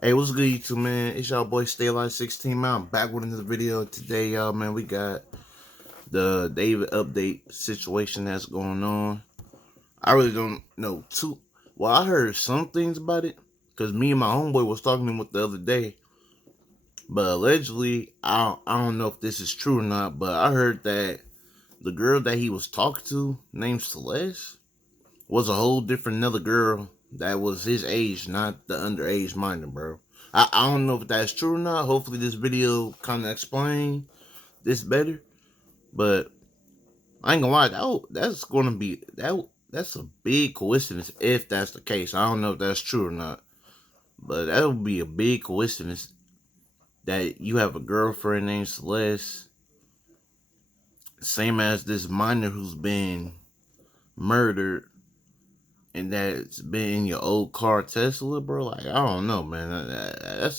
Hey, what's good, YouTube, man? It's y'all boy Stay Alive 16, man. I'm back with another video today, y'all, man. We got the David update situation that's going on. I really don't know too. Well, I heard some things about it because me and my homeboy was talking to him the other day. But allegedly, I don't know if this is true or not. But I heard that the girl that he was talking to, named Celeste, was a whole different another girl that was his age, not the underage minor, bro. I don't know if that's true or not. Hopefully this video kind of explain this better. But I ain't gonna lie, that's gonna be that's a big coincidence if that's the case. I don't know if that's true or not. But that would be a big coincidence that you have a girlfriend named Celeste, same as this minor who's been murdered, and that's been in your old car Tesla, bro. Like, I don't know, man. I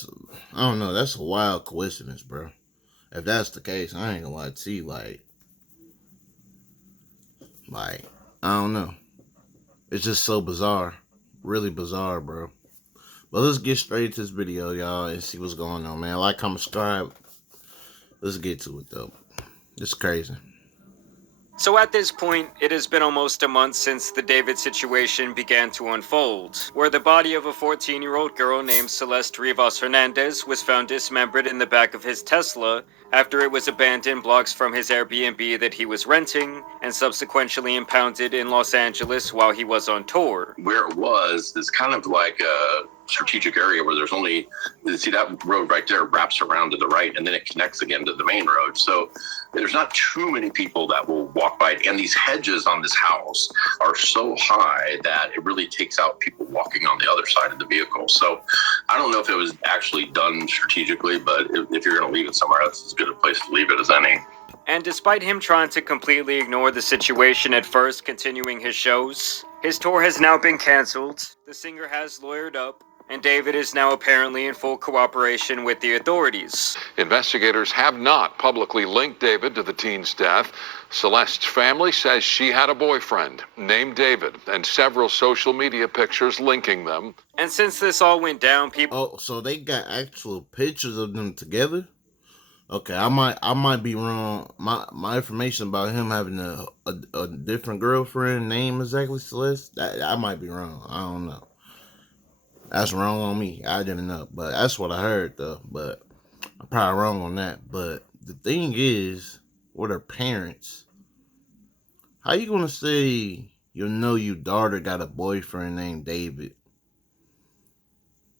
don't know. That's a wild coincidence, bro. If that's the case, I ain't gonna lie to you. Like, I don't know. It's just so bizarre, really bizarre, bro. But let's get straight to this video, y'all, and see what's going on, man. Like, comment, subscribe. Let's get to it, though. It's crazy. So at this point, it has been almost a month since the David situation began to unfold, where the body of a 14-year-old girl named Celeste Rivas Hernandez was found dismembered in the back of his Tesla after it was abandoned blocks from his Airbnb that he was renting and subsequently impounded in Los Angeles while he was on tour. Where it was is kind of like a strategic area where there's only, see that road right there wraps around to the right and then it connects again to the main road. So there's not too many people that will walk by it. And these hedges on this house are so high that it really takes out people walking on the other side of the vehicle. So I don't know if it was actually done strategically, but if you're going to leave it somewhere else, it's as good a place to leave it as any. And despite him trying to completely ignore the situation at first, continuing his shows, his tour has now been cancelled, the singer has lawyered up, and David is now apparently in full cooperation with the authorities. Investigators have not publicly linked David to the teen's death. Celeste's family says she had a boyfriend named David and several social media pictures linking them. And since this all went down, people... Oh, so they got actual pictures of them together? Okay, I might be wrong. My information about him having a different girlfriend named exactly Celeste, that I might be wrong. I don't know. That's wrong on me. I didn't know, but that's what I heard though. But I'm probably wrong on that. But the thing is, with her parents, how you gonna say you know your daughter got a boyfriend named David?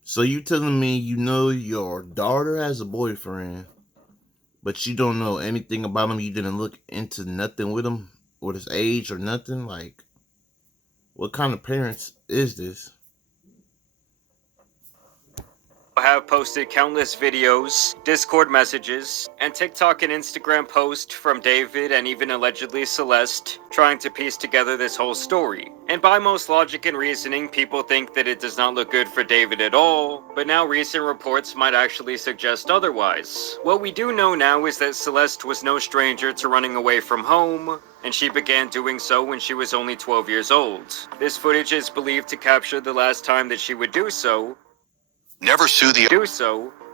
So you telling me you know your daughter has a boyfriend, but you don't know anything about him? You didn't look into nothing with him, with his age or nothing? Like, what kind of parents is this? have posted countless videos, Discord messages, and TikTok and Instagram posts from David and even allegedly Celeste trying to piece together this whole story. And by most logic and reasoning, people think that it does not look good for David at all, but now recent reports might actually suggest otherwise. What we do know now is that Celeste was no stranger to running away from home, and she began doing so when she was only 12 years old. This footage is believed to capture the last time that she would do so,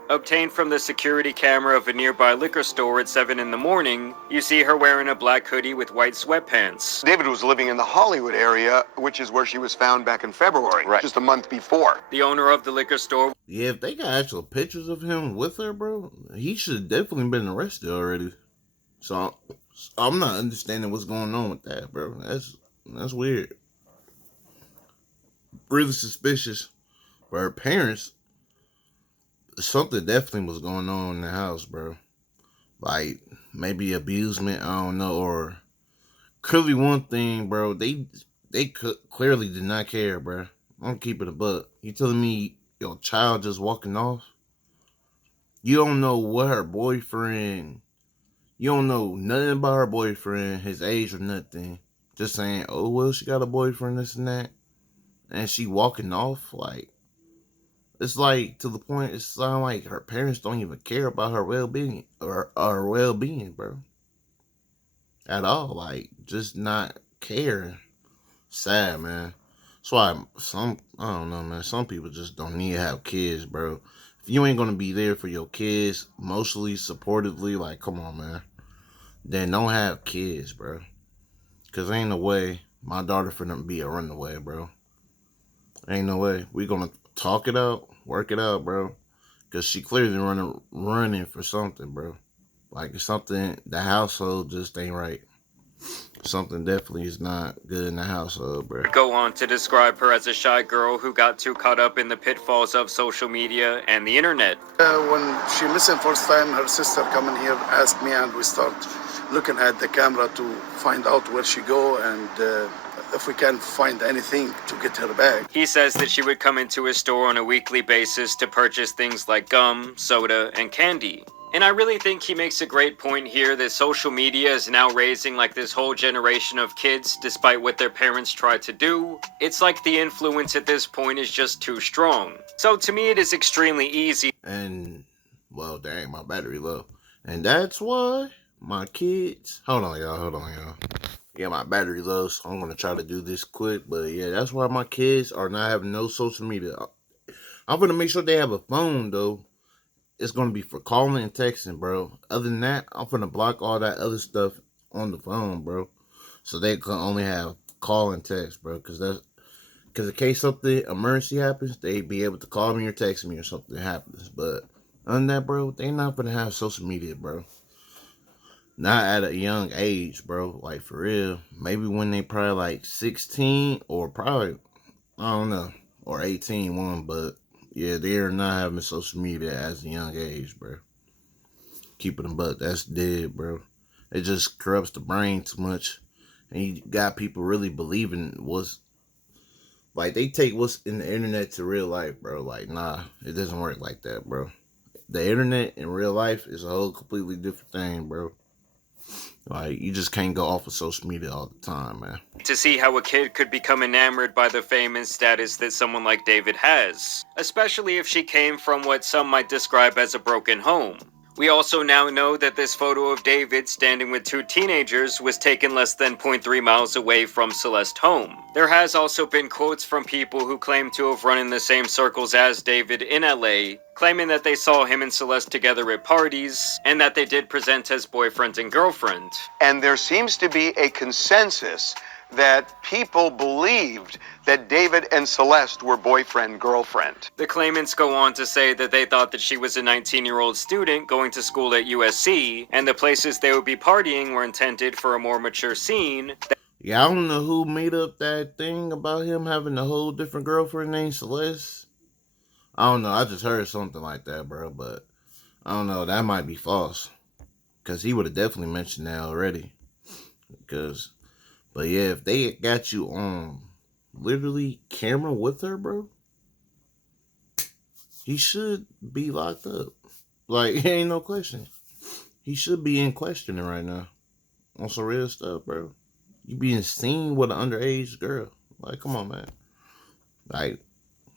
obtained from the security camera of a nearby liquor store at 7 in the morning. You see her wearing a black hoodie with white sweatpants. David was living in the Hollywood area, which is where she was found back in February, just a month before. The owner of the liquor store... Yeah, if they got actual pictures of him with her, bro, he should have definitely been arrested already. So I'm not understanding what's going on with that, bro. That's weird. Really suspicious. For her parents, something definitely was going on in the house, bro. Like, maybe abusement, I don't know, or could be one thing, bro. They clearly did not care, bro. I'm keeping it a buck. You telling me your child just walking off? You don't know what her boyfriend, you don't know nothing about her boyfriend, his age or nothing. Just saying, oh, well, she got a boyfriend, this and that. And she walking off, like, it's like, to the point, it sounds like her parents don't even care about her well-being, or her well-being, bro. At all, like, just not caring. Sad, man. That's why I don't know, man. Some people just don't need to have kids, bro. If you ain't gonna be there for your kids, mostly supportively, like, come on, man. Then don't have kids, bro. Cause ain't no way my daughter finna be a runaway, bro. Ain't no way. We gonna talk it out, work it out, bro. Cause she clearly running for something, bro. Like it's something the household just ain't right. Something definitely is not good in the household, bro. Go on to describe her as a shy girl who got too caught up in the pitfalls of social media and the internet. When she missing first time, her sister coming here asked me, and we start looking at the camera to find out where she go and if we can find anything to get her back. He says that she would come into his store on a weekly basis to purchase things like gum, soda, and candy. And I really think he makes a great point here that social media is now raising like this whole generation of kids despite what their parents try to do. It's like the influence at this point is just too strong. So to me it is extremely easy. And, well, dang, my battery low. And that's why my kids... Hold on, y'all. Yeah, my battery low, so I'm going to try to do this quick. But yeah, that's why my kids are not having no social media. I'm going to make sure they have a phone, though. It's going to be for calling and texting, bro. Other than that, I'm going to block all that other stuff on the phone, bro. So they can only have call and text, bro. Because in case something emergency happens, they be able to call me or text me or something happens. But other than that, bro, they not going to have social media, bro. Not at a young age, bro. Like, for real. Maybe when they probably like 16 or probably, I don't know, or 18, one, but yeah, they're not having social media as a young age, bro. Keeping them butt, that's dead, bro. It just corrupts the brain too much. And you got people really believing what's, like, they take what's in the internet to real life, bro. Like, nah, it doesn't work like that, bro. The internet in real life is a whole completely different thing, bro. Like, you just can't go off of social media all the time, man. To see how a kid could become enamored by the fame and status that someone like David has, especially if she came from what some might describe as a broken home. We also now know that this photo of David standing with two teenagers was taken less than 0.3 miles away from Celeste's home. There has also been quotes from people who claim to have run in the same circles as David in LA, claiming that they saw him and Celeste together at parties, and that they did present as boyfriend and girlfriend. And there seems to be a consensus that people believed that David and Celeste were boyfriend-girlfriend. The claimants go on to say that they thought that she was a 19-year-old student going to school at USC, and the places they would be partying were intended for a more mature scene. Yeah, I don't know who made up that thing about him having a whole different girlfriend named Celeste. I don't know, I just heard something like that, bro, but I don't know, that might be false. Because he would have definitely mentioned that already. But yeah, if they got you on literally camera with her, bro, he should be locked up. Like, ain't no question. He should be in questioning right now. On some real stuff, bro. You being seen with an underage girl. Like, come on, man. Like,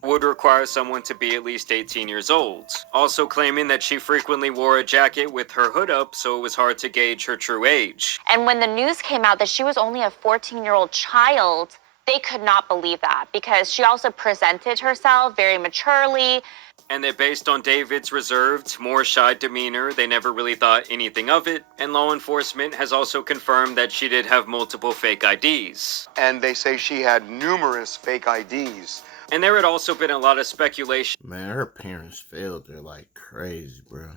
would require someone to be at least 18 years old. Also claiming that she frequently wore a jacket with her hood up, so it was hard to gauge her true age. And when the news came out that she was only a 14-year-old child, they could not believe that because she also presented herself very maturely. And that based on David's reserved, more shy demeanor, they never really thought anything of it. And law enforcement has also confirmed that she did have multiple fake IDs. And they say she had numerous fake IDs. And there had also been a lot of speculation. Man, her parents failed her like crazy, bro.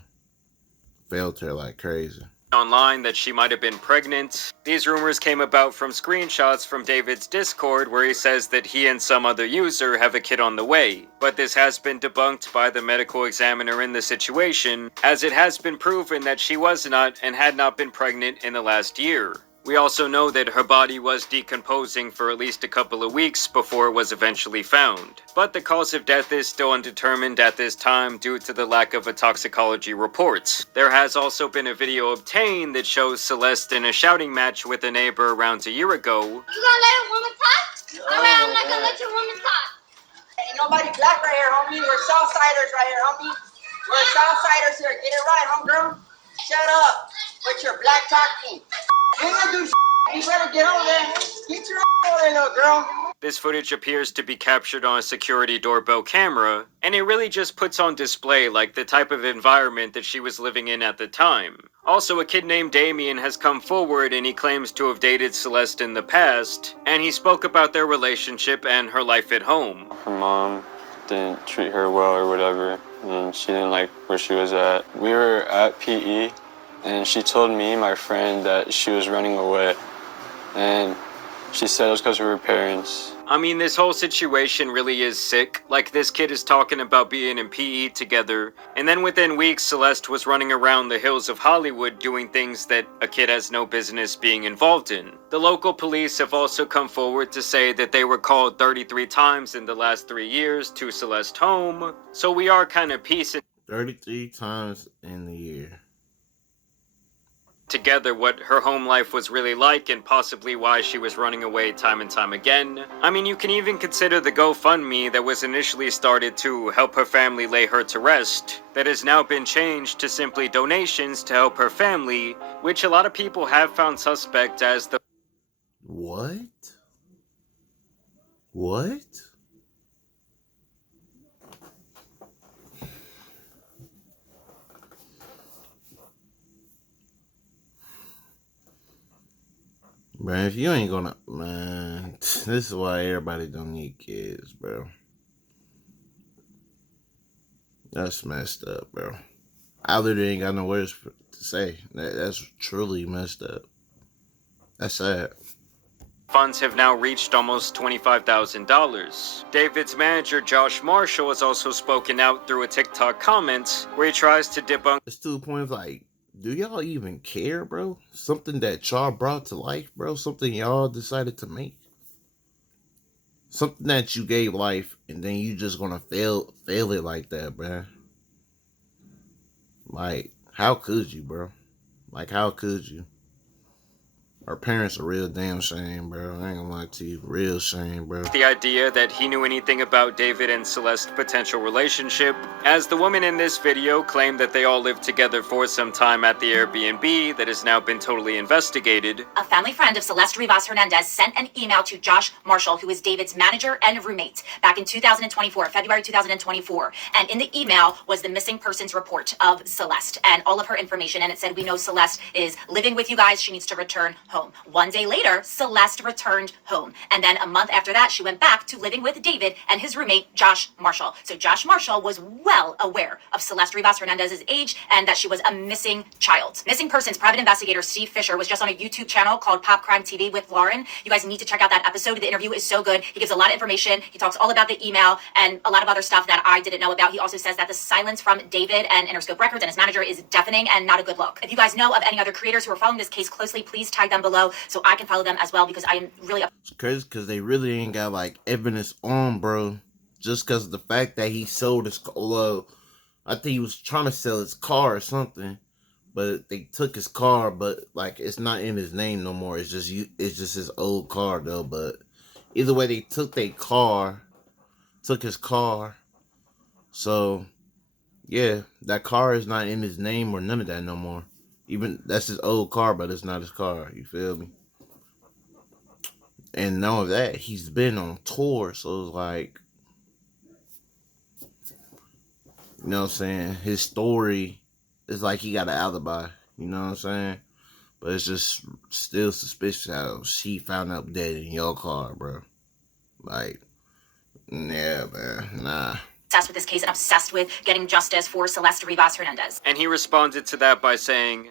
Failed her like crazy. Online that she might have been pregnant. These rumors came about from screenshots from David's Discord where he says that he and some other user have a kid on the way. But this has been debunked by the medical examiner in the situation, as it has been proven that she was not and had not been pregnant in the last year. We also know that her body was decomposing for at least a couple of weeks before it was eventually found. But the cause of death is still undetermined at this time due to the lack of a toxicology report. There has also been a video obtained that shows Celeste in a shouting match with a neighbor around a year ago. You gonna let a woman talk? Alright, I'm not gonna let your woman talk. Ain't nobody black right here, homie. We're Southsiders right here, homie. We're Southsiders here. Get it right, homegirl. Shut up with your black talking. You ain't gonna do shit. You better get over there. Get your over there, little girl. This footage appears to be captured on a security doorbell camera, and it really just puts on display like the type of environment that she was living in at the time. Also, a kid named Damien has come forward and he claims to have dated Celeste in the past, and he spoke about their relationship and her life at home. Her mom didn't treat her well or whatever, and she didn't like where she was at. We were at PE, and she told me, my friend, that she was running away, and she said it was because of her parents. I mean, this whole situation really is sick. Like, this kid is talking about being in PE together, and then within weeks, Celeste was running around the hills of Hollywood doing things that a kid has no business being involved in. The local police have also come forward to say that they were called 33 times in the last 3 years to Celeste's home, so we are kind of piecing 33 times in the year together what her home life was really like and possibly why she was running away time and time again. I mean, you can even consider the GoFundMe that was initially started to help her family lay her to rest, that has now been changed to simply donations to help her family, which a lot of people have found suspect as the What? Man, if you ain't gonna, man, this is why everybody don't need kids, bro. That's messed up, bro. I literally ain't got no words to say. That's truly messed up. That's sad. funds have now reached almost $25,000. David's manager, Josh Marshall, has also spoken out through a TikTok comment where he tries to debunk. It's to the point of like, do y'all even care, bro? Something that y'all brought to life, bro? Something y'all decided to make? Something that you gave life, and then you just gonna fail it like that, bro? Like, how could you, bro? Like, how could you? Our parents are real damn shame, bro. I ain't gonna lie to you. Real shame, bro. The idea that he knew anything about David and Celeste's potential relationship, as the woman in this video claimed that they all lived together for some time at the Airbnb that has now been totally investigated. A family friend of Celeste Rivas Hernandez sent an email to Josh Marshall, who is David's manager and roommate, back in 2024, February 2024. And in the email was the missing persons report of Celeste and all of her information. And it said, we know Celeste is living with you guys. She needs to return home. One day later, Celeste returned home. And then a month after that, she went back to living with David and his roommate, Josh Marshall. So Josh Marshall was well aware of Celeste Rivas Hernandez's age and that she was a missing child. Missing persons private investigator Steve Fisher was just on a YouTube channel called Pop Crime TV with Lauren. You guys need to check out that episode. The interview is so good. He gives a lot of information. He talks all about the email and a lot of other stuff that I didn't know about. He also says that the silence from David and Interscope Records and his manager is deafening and not a good look. If you guys know of any other creators who are following this case closely, please tag them below so I can follow them as well, because I am really It's crazy because they really ain't got like evidence on, bro. Just because of the fact that he sold his car. Well, I think he was trying to sell his car or something, but they took his car, but like it's not in his name no more. It's just his old car though. But either way, they took his car. So yeah, that car is not in his name or none of that no more. Even that's his old car, but it's not his car. You feel me? And none of that, he's been on tour, so it's like, you know what I'm saying? His story is like he got an alibi, you know what I'm saying? But it's just still suspicious how she found out dead in your car, bro. Like, yeah, man, nah. obsessed with this case and obsessed with getting justice for Celeste Rivas Hernandez. And he responded to that by saying,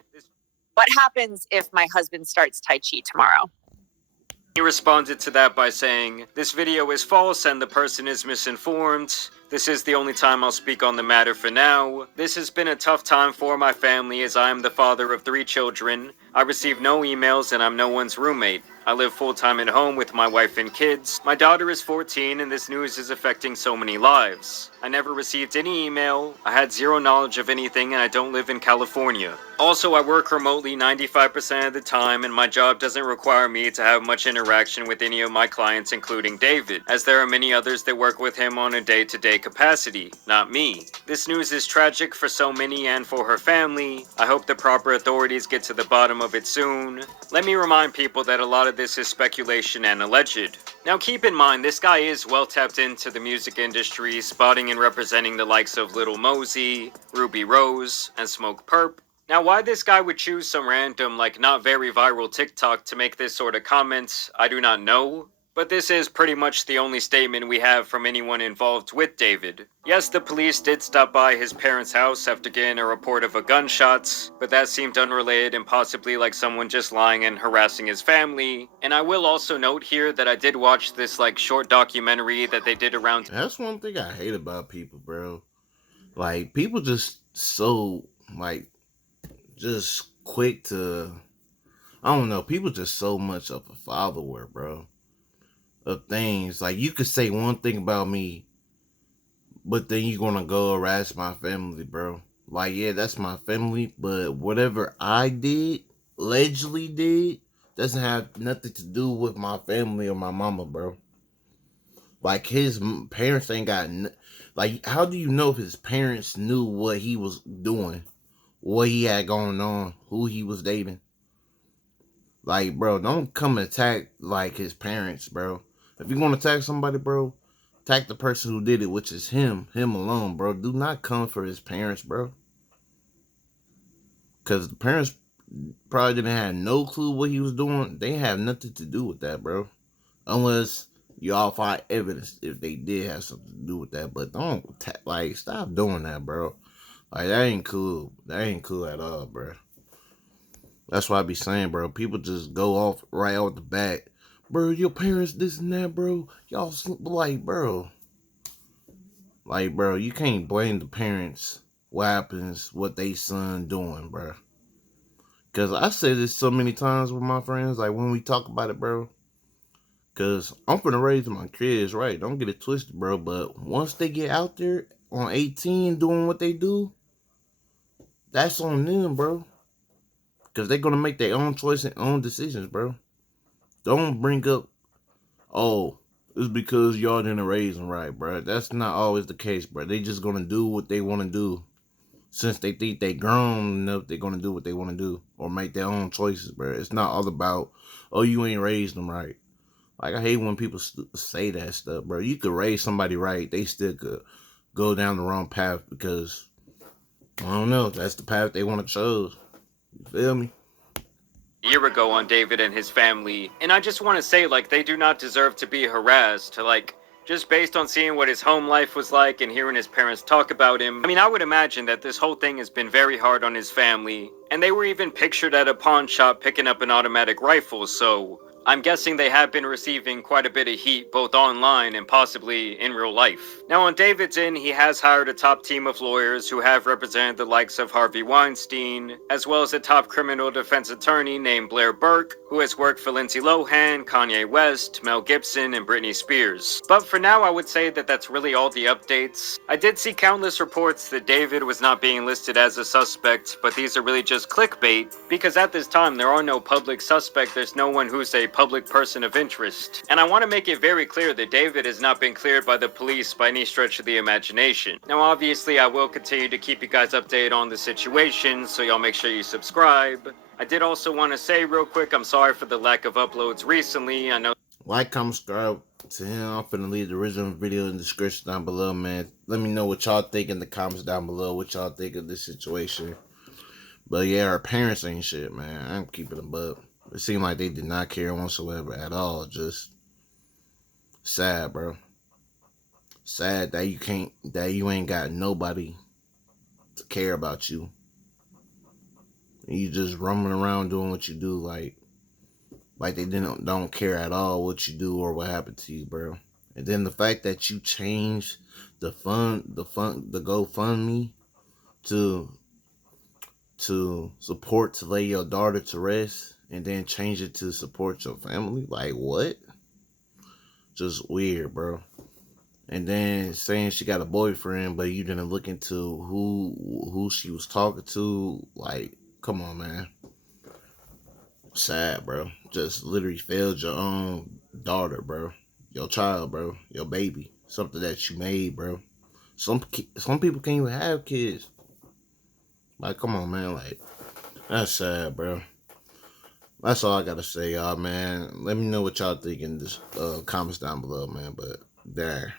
what happens if my husband starts Tai Chi tomorrow? this video is false and the person is misinformed. This is the only time I'll speak on the matter for now. This has been a tough time for my family as I am the father of 3 children. I receive no emails and I'm no one's roommate. I live full-time at home with my wife and kids. My daughter is 14 and this news is affecting so many lives. I never received any email. I had zero knowledge of anything and I don't live in California. Also, I work remotely 95% of the time, and my job doesn't require me to have much interaction with any of my clients, including David, as there are many others that work with him on a day-to-day capacity, not me. This news is tragic for so many and for her family. I hope the proper authorities get to the bottom of it soon. Let me remind people that a lot of this is speculation and alleged. Now keep in mind, this guy is well tapped into the music industry, spotting and representing the likes of Lil Mosey, Ruby Rose, and Smoke Perp. Now, why this guy would choose some random, like, not very viral TikTok to make this sort of comment, I do not know. But this is pretty much the only statement we have from anyone involved with David. Yes, the police did stop by his parents' house after getting a report of a gunshot, but that seemed unrelated and possibly like someone just lying and harassing his family. And I will also note here that I did watch this, like, short documentary that they did around... That's one thing I hate about people, bro. Like, people just so, like, just quick to, I don't know, people just so much of a follower, bro, of things. Like, you could say one thing about me, but then you're gonna go harass my family, bro. Like, yeah, that's my family, but whatever I did, allegedly did, doesn't have nothing to do with my family or my mama, bro. Like, his parents ain't got, like, how do you know if his parents knew what he was doing? What he had going on, who he was dating? Like, bro, don't come attack, like, his parents, bro. If you're gonna attack somebody, bro, attack the person who did it, which is him alone, bro. Do not come for his parents, bro. Because the parents probably didn't have no clue what he was doing. They have nothing to do with that, bro. Unless y'all find evidence if they did have something to do with that. But don't, like, stop doing that, bro. Like, that ain't cool. That ain't cool at all, bro. That's why I be saying, bro, people just go off right off the bat. Bro, your parents this and that, bro. Y'all, like, bro. Like, bro, you can't blame the parents what happens, what they son doing, bro. Because I say this so many times with my friends, like, when we talk about it, bro. Because I'm finna raise my kids, right? Don't get it twisted, bro. But once they get out there on 18 doing what they do, that's on them, bro. Because they're going to make their own choice and own decisions, bro. Don't bring up, oh, it's because y'all didn't raise them right, bro. That's not always the case, bro. They just going to do what they want to do. Since they think they grown enough, they're going to do what they want to do. Or make their own choices, bro. It's not all about, oh, you ain't raised them right. Like, I hate when people say that stuff, bro. You could raise somebody right. They still could go down the wrong path because, I don't know, that's the path they want to choose. You feel me? Year ago on David and his family, and I just want to say, like, they do not deserve to be harassed, like, just based on seeing what his home life was like and hearing his parents talk about him. I mean, I would imagine that this whole thing has been very hard on his family, and they were even pictured at a pawn shop picking up an automatic rifle, so I'm guessing they have been receiving quite a bit of heat both online and possibly in real life. Now on David's end, he has hired a top team of lawyers who have represented the likes of Harvey Weinstein, as well as a top criminal defense attorney named Blair Burke, who has worked for Lindsay Lohan, Kanye West, Mel Gibson, and Britney Spears. But for now, I would say that that's really all the updates. I did see countless reports that David was not being listed as a suspect, but these are really just clickbait, because at this time there are no public suspects. There's no one who's a public person of interest. And I want to make it very clear that David has not been cleared by the police by any stretch of the imagination. Now obviously I will continue to keep you guys updated on the situation, so y'all make sure you subscribe. I did also want to say real quick, I'm sorry for the lack of uploads recently. I know. Like, comment, subscribe to him. I'm finna leave the original video in the description down below, man. Let me know what y'all think in the comments down below, what y'all think of this situation. But yeah, our parents ain't shit, man. I'm keeping them up. It seemed like they did not care whatsoever at all. Just sad, bro. Sad that you ain't got nobody to care about you. You just roaming around doing what you do, like they don't care at all what you do or what happened to you, bro. And then the fact that you changed the GoFundMe to support to lay your daughter to rest, and then change it to support your family, like what? Just weird, bro. And then saying she got a boyfriend, but you didn't look into who she was talking to, like come on, man. Sad, bro. Just literally failed your own daughter, bro. Your child, bro. Your baby. Something that you made, bro. Some people can't even have kids. Like, come on, man. Like, that's sad, bro. That's all I gotta say, y'all, man. Let me know what y'all think in the comments down below, man. But there.